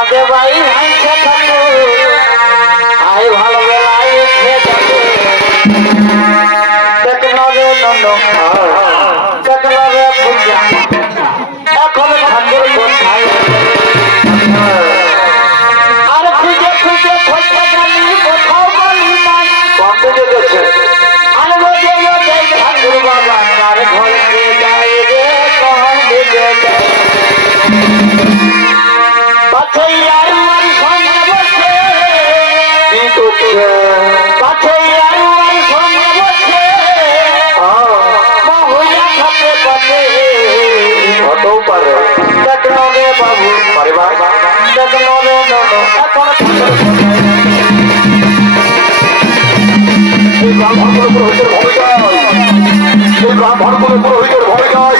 কাঁদে ভাই। ব্রাহ্মণ পুরোহিতের ভূমিকায়। ব্রাহ্মণ পুরোহিতের ভূমিকায়।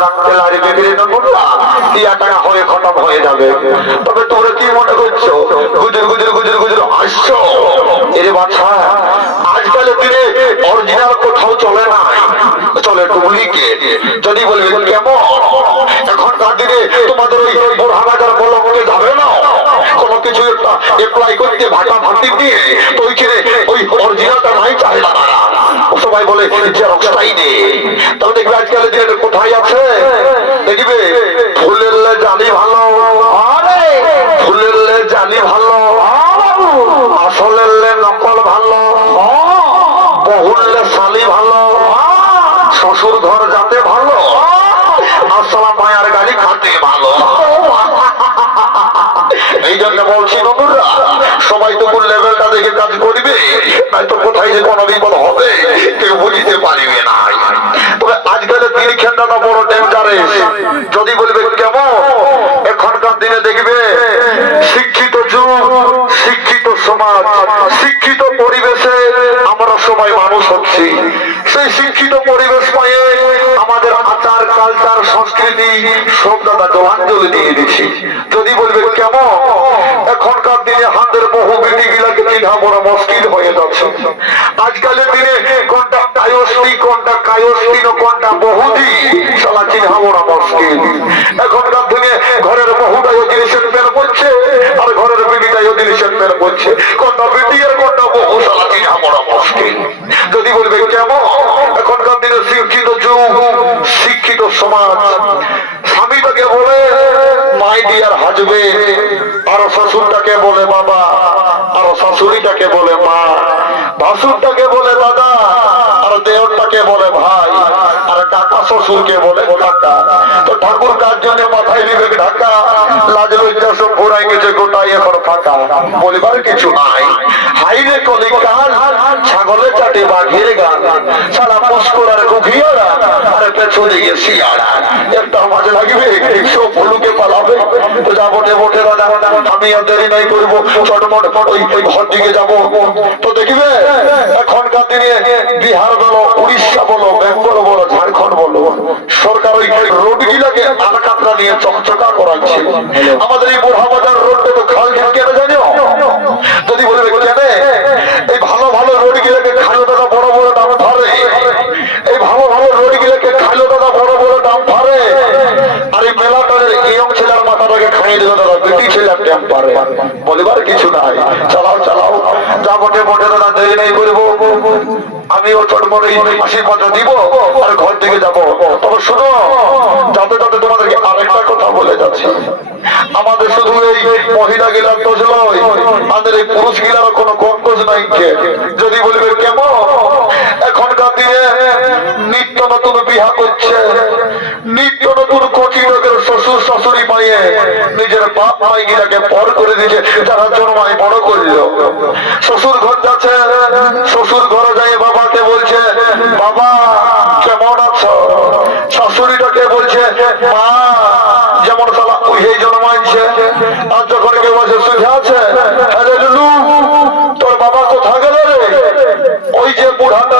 রাখতে লাগবে বিক্রি না দিয়া টাকা হয়ে খতম হয়ে যাবে তবে তোমরা কি মনে করছ গুজুর গুজুর গুজুর গুজুর আসছো এরে বাছা আজকালের দিনে অরিজিনাল কোথাও চলে না চলে ডুপ্লিকেট যদি বলবে কেমন এখনকার দিনে তোমাদের ওই বোরহানাকার বলকে যাবে না কিছু একটা অ্যাপ্লাই করতে ভাটা ভাটি দিয়ে তো ওইখানে ওই অরিজিনালটা নাই চায় না সবাই বলে জেরক্সটাই দে। তাহলে দেখবে দিনে এটা কোথায় আছে? দেখবে ফুলের জানি ভালো। ফুলের জানি ভালো। আসলের নকল ভালো। বহুল্লে শালি ভালো। শ্বশুর ঘর যাতে ভালো। আসলা মায়ার গাড়ি খাতে ভালো এই জন্য বলছি বাবুরা সবাই তো কোন লেভেলটা দেখে কাজ করবে, নয়তো কোথায় যে কোনো বিপদ হবে, কেউ বুঝতে পারবে না। তবে আজকালের দিন খেলাটা বড় ডেঞ্জারেস যদি বলবে, কেমন? এখনকার দিনে দেখবে, শিক্ষিত যুগ, শিক্ষিত সমাজ, শিক্ষিত পরিবেশে আমরা সবাই মানুষ হচ্ছি। সেই শিক্ষিত পরিবেশ পেয়ে আমাদের আচার, কালচার, সংস্কৃতি সব দাদা জলাঞ্জলি দিয়ে দিচ্ছি। যদি বলবে, কেমন? এখনকার দিনে হাতের বহু বেটি গিলাকে বড় মুশকিল হয়ে যাচ্ছে। আজকালের দিনে কোনটা কায়স্তি কোনটা কায়স্তিন কোনটা বহুদি সালা চিনা বড় মুশকিল। এখনকার দিনে ঘরের বহুটাই জিনিসের পের পড়ছে আর ঘরের বিটিটাই জিনিসের পের পড়ছে কোনটা বিটি কোনটা বহু সালা চিনা বড় মুশকিল। যদি বলবে কেমন, এখনকার দিনে শিক্ষিত যুগ, শিক্ষিত সমাজ, স্বামীটাকে বলে, মাই ডিয়ার হাজবে আর শ্বশুরটাকে বলে বাবা, আর শাশুড়িটাকে বলে মা, ভাসুরটাকে বলে দাদা, আর দেহটাকে বলে ভাই। কাকা শ্বশুরকে বলিবার কিছু নাই। হাইরে কলিকাল ছাগলে চাটে বাঘের গান। সারা পুষ্করার কুভিয়ারা আর পেছনে গিয়ে একটা মাঝে লাগবে ভুলুকে পালাবে। আমি আর দেরি নাই করব। চটমট ওই ঘর দিকে যাব। তো দেখবে, এখনকার দিনে বিহার বলো, উড়িষ্যা বলো, বেঙ্গল বলো সরকার ওই রোড গিলাকে আনাকাতরা নিয়ে চকচকা করাচ্ছে। আমাদের এই বুড়াবাজার রোডটা তো খাল ঝাল কেন জানিও যদি বলবে কেন? এই ভালো ভালো রোড গিলাকে খালো দাদা বড় বড় দাম ধরে। এই ভালো ভালো রোড গিলাকে খালো দাদা বড় বড় দাম ধরে। আর এই মেলাটার ইয়ং ছেলের মাথাটাকে খাইয়ে দিল দাদা বেটি ছেলের টেম্পারে। বলিবার কিছু নাই। চালাও চালাও। যা বটে বটে দাদা, দেরি নেই করব। আমিও চটমরেই আশীর্বাদ দিব আর ঘর থেকে যাব। তবে শুনো, যাতে যাতে তোমাদেরকে আরেকটা কথা বলে যাচ্ছি। আমাদের শুধু এই মহিলা গিলার দোষ নয়, আমাদের এই পুরুষ গিলারও কোনো কঙ্কজ নাই। যদি বলবে কেমন? এখনকার দিনে নিত্য নতুন বিহা করছে, নিত্য নতুন কচি লোকের শ্বশুর শাশুড়ি পাইয়ে নিজের বাপ মাই গিলাকে পর করে দিয়েছে, যারা জন্মায় বড় করল। শ্বশুর ঘর যাচ্ছে, শ্বশুর ঘরে বাবা, কেমন আছো? শাশুড়িটাকে বলছে, মা, যেমন সালা উহে জন্মাইছে আর যখন কেউ বলছে সুখে আছে? আরে লুলু, তোর বাবা কোথা গেল রে? ওই যে বুড়াটা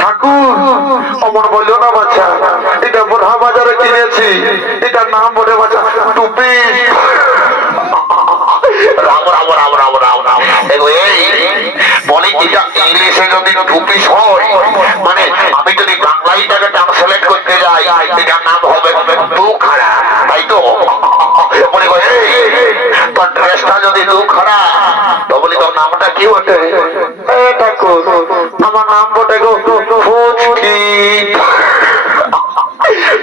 ঠাকুর টুপি। ইংলিশে যদি টুপিস হয় মানে আমি যদি বাংলায় এটাকে ট্রান্সলেট করতে যাই, এটার নাম হবে তোর যদি দু খাড়া তো তোর নামটা কি বটে আমার নাম বটে গো ফুচকি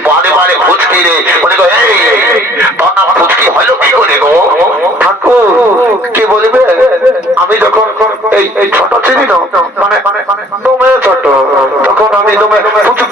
বারে বারে ফুচকি রে বলে তোর নাম ফুচকি হলো কি করে গো কি বলবে আমি যখন এই ছোট ছিলি না মানে মানে মানে দমে ছোট তখন আমি ফুচু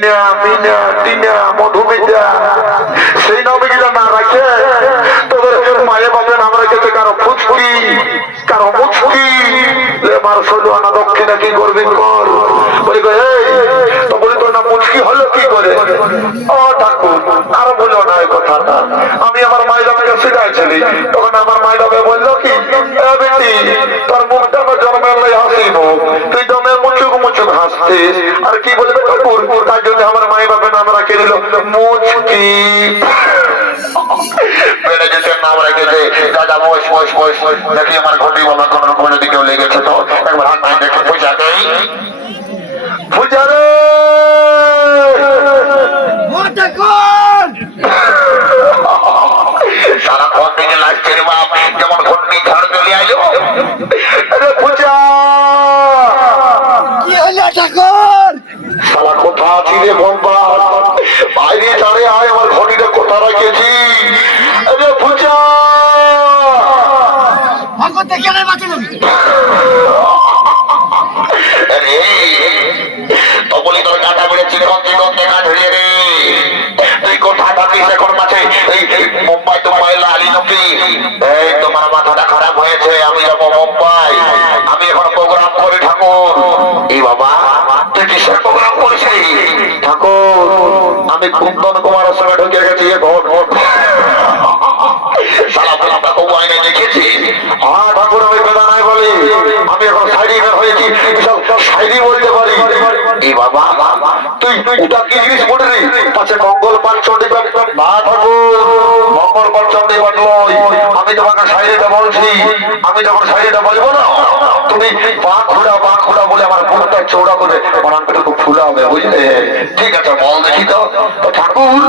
ইনা মিনা টিনা মধুমিতা সেই নামে গিলা না রাখে, তোদের মায়ে বাপে নাম রেখেছে কারও ফুচকি, কারও মুচকি। লে মার ষোলো আনা দক্ষিণা কি করবি কর? বলি এই করে। ও ঠাকুর, আর বলো না এই কথাটা। আমি আমার মাইলামকে শিখাইছিলি। তখন আমার মাইলামে বলল কি বেটি, তোর মুখটা তো জন্মের লাই হাসি মুখ। তুই জমে মুচুক মুচুক হাসতিস আর কি বলবে ঠাকুর? তার জন্য আমার মাই বাপে নাম রাখে দিল, মুচকি। বেড়ে যেতে নাম রেখেছে দাদা বস বস বস। দেখি আমার ঘটি বাবা কোন রকমের দিকে লেগেছে তো, একবার হাত দেখে পয়সা দেই। পূজারে সারা ঘর থেকে লাগছে রে বাপ যেমন ঘন্টি ঝড় চলে আইলো আরে পূজা কি হলো ঠাকুর শালা কোথা আছি রে বম্বা বাইরে ছাড়ে আয় আমার ঘটিটা কোথা রেখেছি আরে পূজা ঠাকুর দেখে নেই বাঁচে নেবি আরে তবলি তোর কাটা বেড়ে চিরকন্তে কন্তে কাজ হয়ে রে তুই কোথা থাকিস এখন মাঠে এই এই মুম্বাই তো ময়লা আলি নকি এই তোমার মাথাটা খারাপ হয়েছে আমি যাব মুম্বাই আমি এখন প্রোগ্রাম করি ঠাকুর এই বাবা তুই কিসের প্রোগ্রাম করিস রে? ঠাকুর আমি কুন্দন কুমারের সঙ্গে ঢুকে বলতে পারি। এই জিনিস বলে পাশে মঙ্গল পাঠ না ঠাকুর, মঙ্গল পান চণ্ডী পাঠ নয়। তোমাকে সাইডিটা বলছি, আমি যখন সাইডিটা বলব না, তুমি পা খোড়া পা খোড়া বলে আমার বুকটা চৌড়া করে বানানটা খুব ফুলা হবে, বুঝলে? ঠিক আছে, বল দেখি তো। ঠাকুর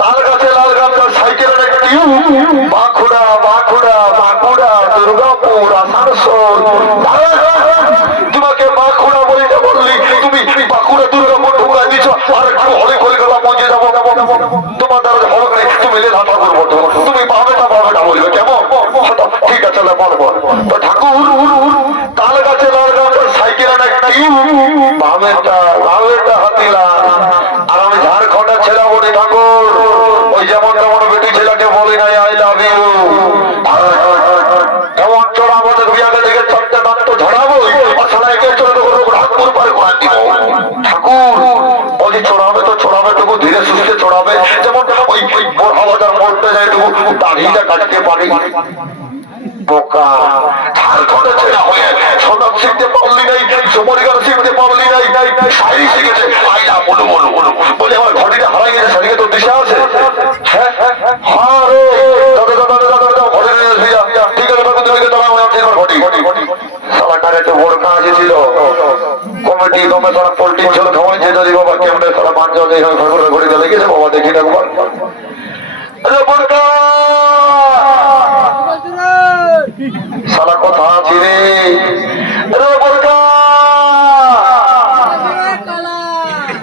তাল গাছে লাল গাছ সাইকেলের একটি বাঁকুড়া বাঁকুড়া বাঁকুড়া দুর্গাপুর, আসানসোল। তোমাকে বাঁকুড়া বলতে বললি, তুমি বাঁকুড়া দুর্গাপুর ঢুকা দিছ, আর একটু হলে কলকাতা পৌঁছে যাব। তোমার দ্বারা হবে না তুমি লেলা ঠাকুর বলছো তুমি কেমন ঠিক সারা পোল্ট্রি ছিল খাওয়াইছে যদি বাবা কেমনে সারা পাঁচ জন ঘরে গেছে দেখেছে বাবা দেখি না একবার আরে বড়কা সালা কথা আছে রে রে বলকা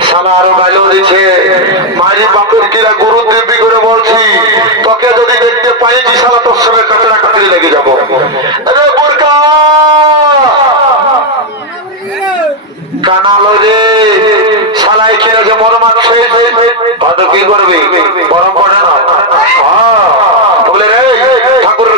সালা আরও গাইলো দিচ্ছে মাঝি বাপের কিরা গুরু দেবী করে বলছি তোকে যদি দেখতে পাইছি সালা তোর সঙ্গে কাতরা কাতরি লেগে যাব রে বলকা কানালো রে শালাই খেলে যে মরম আছে হয়তো কি করবি? না? হ্যাঁ। ঠাকুরের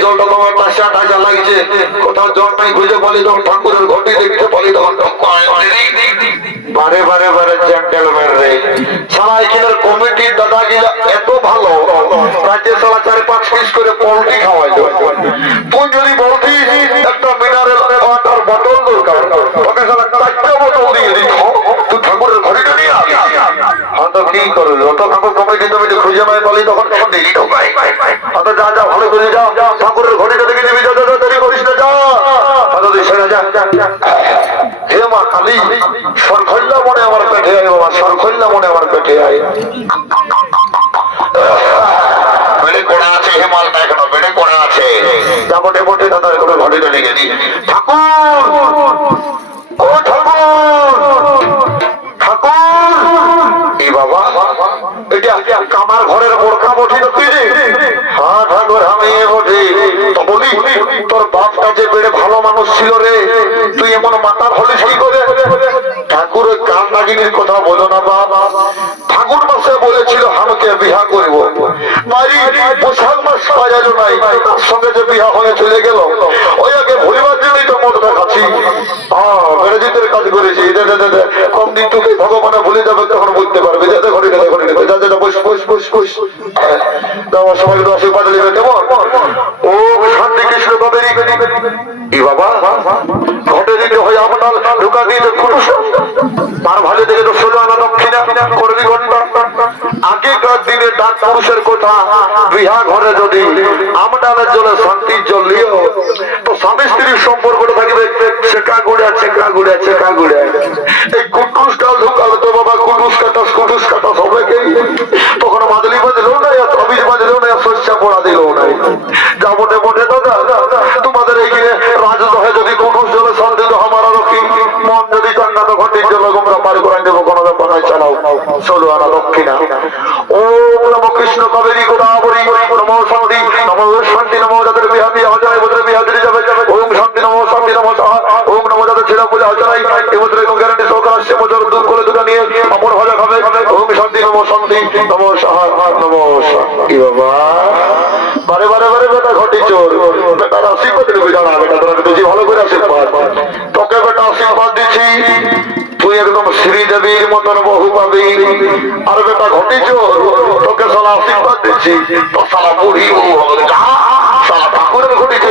জলটা লাগছে কোথাও জল নাই খুঁজে বলি তখন ঠাকুরের ঘটি দেখতে বলি তখন। বারে বারে বারে রে সারা এখানের কমিটির দাদা গিলা এত ভালো রাজ্যে সারা চারে পাঁচ পিস করে পোল্ট্রি খাওয়াই তুই যদি বলতিস একটা মিনারেল ওয়াটার বোতল দরকার তোকে সারা চারটা দিয়ে দিই তুই ঠাকুরের ঘড়িটা নিয়ে আয় হ্যাঁ। কি মনে আমার পেটে আয়, বাবা মনে আমার পেটে আয় বেড়ে কোড়া আছে হেমালটা এখনও বেড়ে কোড়া আছে কামার ঘরের বোরখা বটি হ্যাঁ ঠাকুর, আমি তো বলি, তোর বাপটা যে বেড়ে ভালো মানুষ ছিল রে, তুই এমন কি করে? ঠাকুর, ওই কান নাগিনীর কথা বলো না বাবা ঠাকুর বলেছিল আমাকে বিহা করব। মারি বৈশাখ মাস বাজালো নাই সঙ্গে যে বিহা হয়ে চলে গেল, ওই আগে ভুলিবার জন্যই তো মত দেখাচ্ছি। বেড়েজিতের কাজ করেছি। দে দে দে দে, কম দিন তোকে ভগবানে ভুলে যাবে, তখন বুঝতে পারবে। দে দে ঘরে দে ঘরে দে যা যা বস বস বস বস দাও সবাই তো আশীর্বাদ নেবে কেমন? ও আপনার, ঢুকা পুরুষের কথা বিহা ঘরে যদি আমডালের জলে শান্তির জল তো স্বামী স্ত্রীর সম্পর্কটা থাকবে চেকা গুড়া চেকা গুড়া চেকা গুড়া এই কুটুসটা ঢুকাবে তো বাবা কুটুস কাটাস কুটুস কাটাস হবে কে তখন মাদলি বাজলো না আর তবিজ বাজলো না আর শস্য পড়া দিল না যা বটে বটে দাদা তোমাদের এইখানে রাজদহে যদি কুটুস জলে শান্তি তো আমার রক্ষী মন যদি জান্নাত ঘটির জন্য তোমরা পার করাই দেবো কোনো ব্যাপার নাই চালাও ষোলো আনা দক্ষিণা ও নম কৃষ্ণ কাবেরী গোদাবরী নম শান্তি নম শান্তি নম যাদের বিহা বিহা হজায় ভদ্রে বিহা দিলে যাবে ওম শান্তি নম শান্তি নম সাহা ওম নম যাদের ছেলে পূজা হজাই এই ভদ্রে এবং গ্যারান্টি সহকার আসছে বছর দূর করে দুটো নিয়ে অমর হজা খাবে ওম শান্তি নম শান্তি, নম সাহা নম শান্তি বাবা? বারে বারে বারে বেটা ঘটি চোর। বেটার আশীর্বাদ নেবে, জানা বেটা, তোরা ভালো করে আশীর্বাদ। তোকে বেটা আশীর্বাদ দিচ্ছি। তুই একদম শ্রীদেবীর মতন বহু পাবি। আর বেটা ঘটি চোর, তোকে সালা আশীর্বাদ দিচ্ছি। তো সালা বুড়ি বহু হবে ঠাকুরের ঘটি তো তো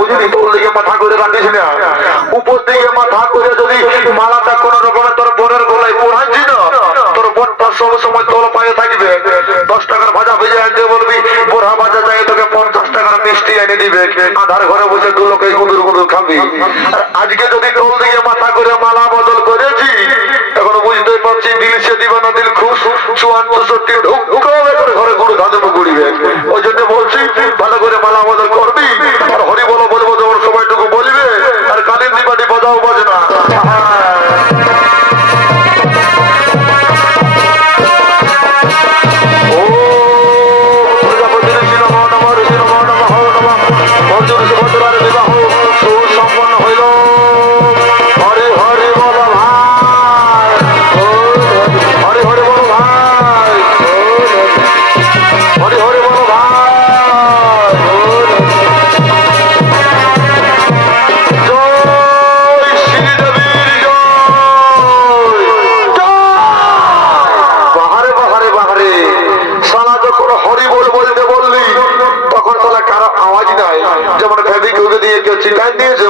বুঝলি? তোর মাথা করে রাখিস উপর দিকে মাথা করে যদি মালাটা কোন রকমের তোর বোনের গলায় পড়াচ্ছি না, তোর বোনটা সব সময় তোর পায়ে থাকবে। দশ টাকার ভাজা ভেজে আনতে বলবি, বোরহা ভাজা যায় মিষ্টি এনে দিবে আধার ঘরে বসে দু লোকে গুঁদুর গুঁদুর খাবি আর আজকে যদি তোর দিকে মাথা করে মালা বদল করেছি এখন বুঝতে পারছি দিল সে দিবে না দিল খুব ঘরে গুড় ধাঁধে গুড়িবে ওই জন্য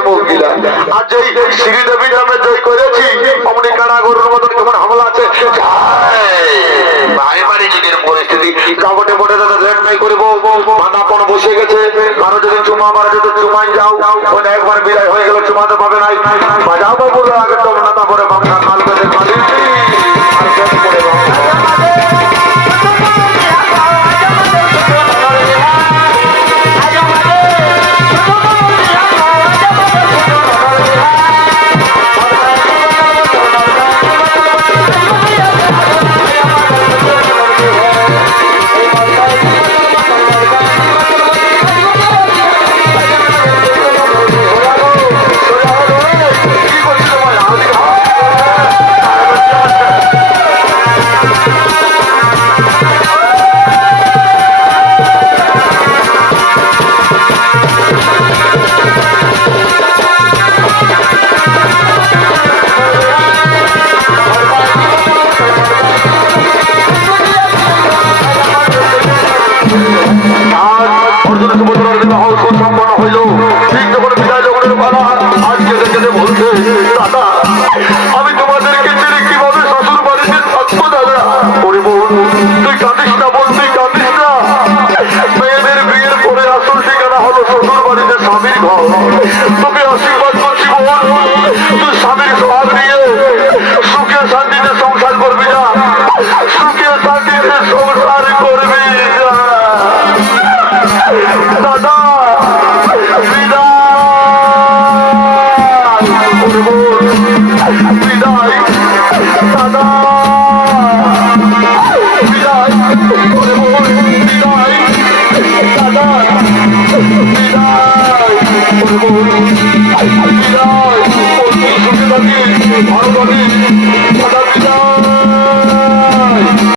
মুখ গিলা আর যেই শ্রীদেবী নামে জয় করেছি, অমনি কানা গরুর মতন কেমন হামলা আছে? যদি পরিস্থিতি? কাপড়ে বসে গেছে। কারও যদি চুমা মারা, যদি চুমাই যাও একবার বিদায় হয়ে গেল চুমাতে পাবে নাই। বাজাও বাবু আগে করবি না